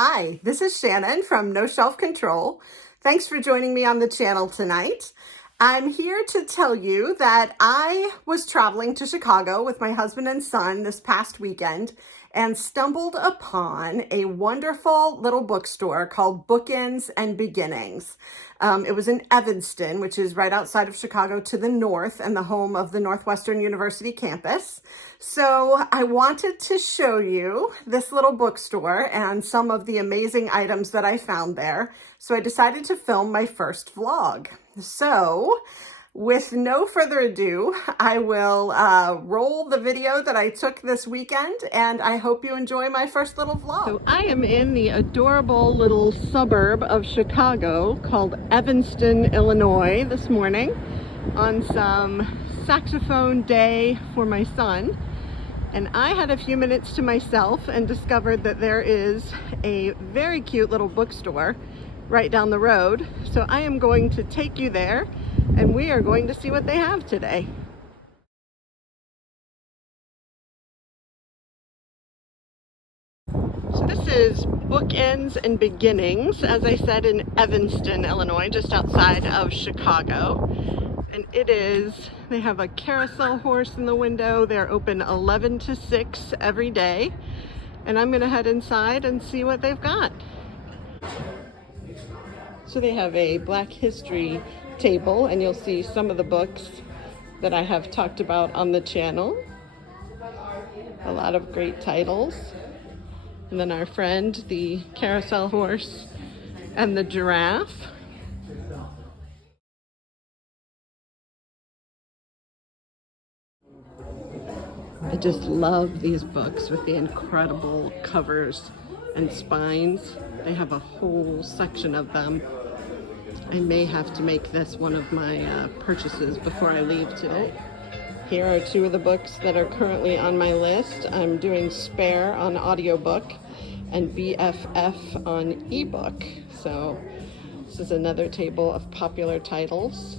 Hi, this is Shannon from No Shelf Control. Thanks for joining me on the channel tonight. I'm here to tell you that I was traveling to Chicago with my husband and son this past weekend and stumbled upon a wonderful little bookstore called Bookends and Beginnings. It was in Evanston, which is right outside of Chicago to the north and the home of the Northwestern University campus. So I wanted to show you this little bookstore and some of the amazing items that I found there. So I decided to film my first vlog. So with no further ado, I will roll the video that I took this weekend, and I hope you enjoy my first little vlog. So I am in the adorable little suburb of Chicago called Evanston, Illinois this morning on some saxophone day for my son. And I had a few minutes to myself and discovered that there is a very cute little bookstore right down the road. So I am going to take you there and we are going to see what they have today. So this is Bookends and Beginnings, as I said, in Evanston, Illinois, just outside of Chicago. And they have a carousel horse in the window. They're open 11 to 6 every day. And I'm gonna head inside and see what they've got. So they have a Black History table, and you'll see some of the books that I have talked about on the channel. A lot of great titles. And then our friend, the carousel horse and the giraffe. I just love these books with the incredible covers and spines. They have a whole section of them. I may have to make this one of my purchases before I leave today. Here are two of the books that are currently on my list. I'm doing Spare on audiobook and BFF on ebook. So this is another table of popular titles.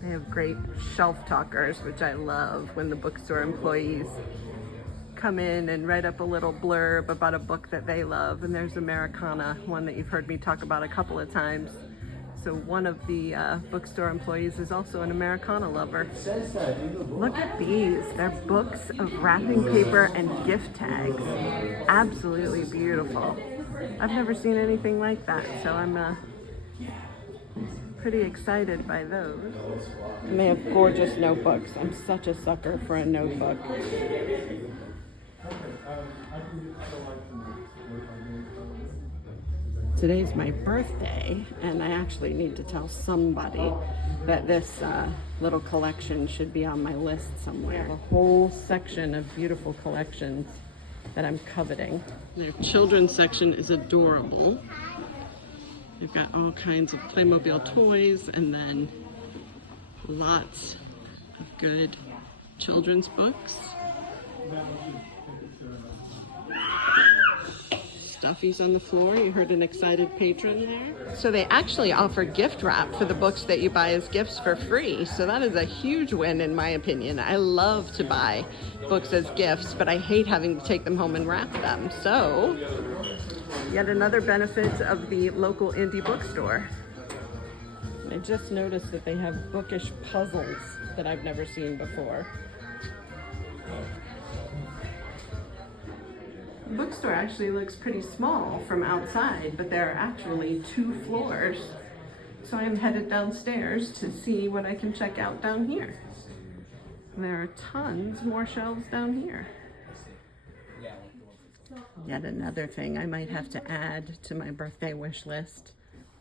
They have great shelf talkers, which I love when the bookstore employees come in and write up a little blurb about a book that they love. And there's Americana, one that you've heard me talk about a couple of times. So one of the bookstore employees is also an Americana lover. Look at these. They're books of wrapping paper and gift tags. Absolutely beautiful. I've never seen anything like that, so I'm pretty excited by those. And they have gorgeous notebooks. I'm such a sucker for a notebook. Today's my birthday, and I actually need to tell somebody that this little collection should be on my list somewhere. A whole section of beautiful collections that I'm coveting. Their children's section is adorable. They've got all kinds of Playmobil toys and then lots of good children's books. Stuffies on the floor. You heard an excited patron there. So they actually offer gift wrap for the books that you buy as gifts for free. So that is a huge win in my opinion. I love to buy books as gifts, but I hate having to take them home and wrap them. So yet another benefit of the local indie bookstore. I just noticed that they have bookish puzzles that I've never seen before. The bookstore actually looks pretty small from outside, but there are actually 2 floors. So I'm headed downstairs to see what I can check out down here. There are tons more shelves down here. Yet another thing I might have to add to my birthday wish list,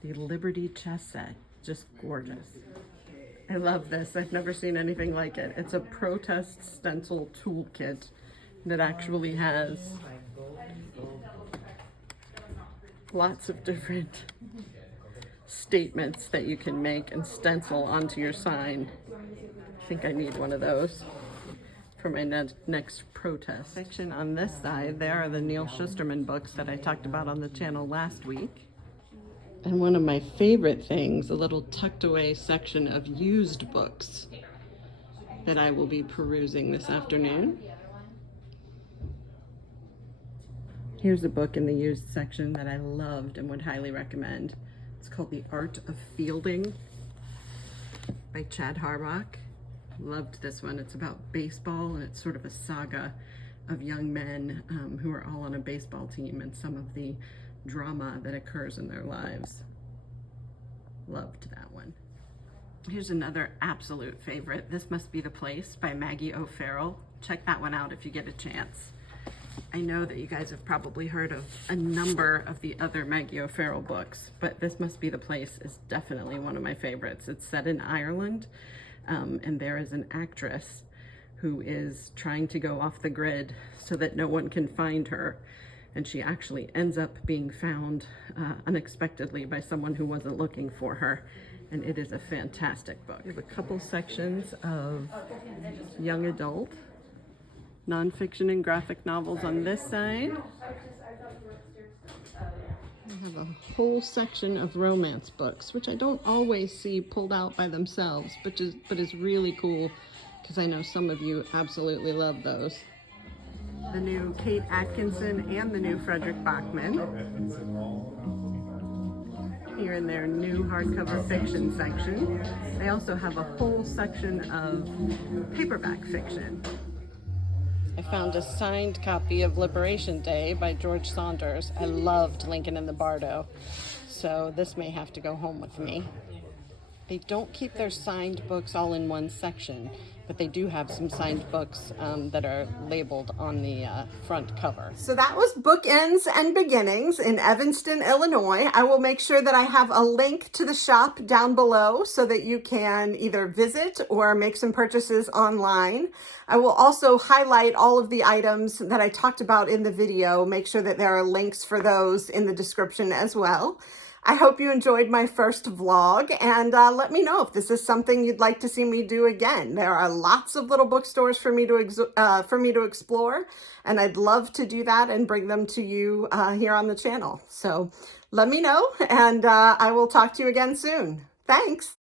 the Liberty chess set. Just gorgeous. I love this. I've never seen anything like it. It's a protest stencil toolkit that actually has lots of different statements that you can make and stencil onto your sign. I think I need one of those for my next protest. Section on this side, there are the Neal Shusterman books that I talked about on the channel last week. And one of my favorite things, a little tucked away section of used books that I will be perusing this afternoon. Here's a book in the used section that I loved and would highly recommend. It's called The Art of Fielding by Chad Harbach. Loved this one. It's about baseball, and it's sort of a saga of young men who are all on a baseball team and some of the drama that occurs in their lives. Loved that one. Here's another absolute favorite. This Must Be the Place by Maggie O'Farrell. Check that one out if you get a chance. I know that you guys have probably heard of a number of the other Maggie O'Farrell books, but This Must Be the Place is definitely one of my favorites. It's set in Ireland, and there is an actress who is trying to go off the grid so that no one can find her. And she actually ends up being found unexpectedly by someone who wasn't looking for her. And it is a fantastic book. We have a couple sections of young adult, nonfiction and graphic novels on this side. I have a whole section of romance books, which I don't always see pulled out by themselves, but is really cool because I know some of you absolutely love those. The new Kate Atkinson and the new Frederick Bachman. Here in their new hardcover fiction section. They also have a whole section of paperback fiction. I found a signed copy of Liberation Day by George Saunders. I loved Lincoln in the Bardo, so this may have to go home with me. They don't keep their signed books all in one section, but they do have some signed books that are labeled on the front cover. So that was Bookends and Beginnings in Evanston, Illinois. I will make sure that I have a link to the shop down below so that you can either visit or make some purchases online. I will also highlight all of the items that I talked about in the video. Make sure that there are links for those in the description as well. I hope you enjoyed my first vlog, and let me know if this is something you'd like to see me do again. There are lots of little bookstores for me to explore, and I'd love to do that and bring them to you here on the channel. So let me know, and I will talk to you again soon. Thanks.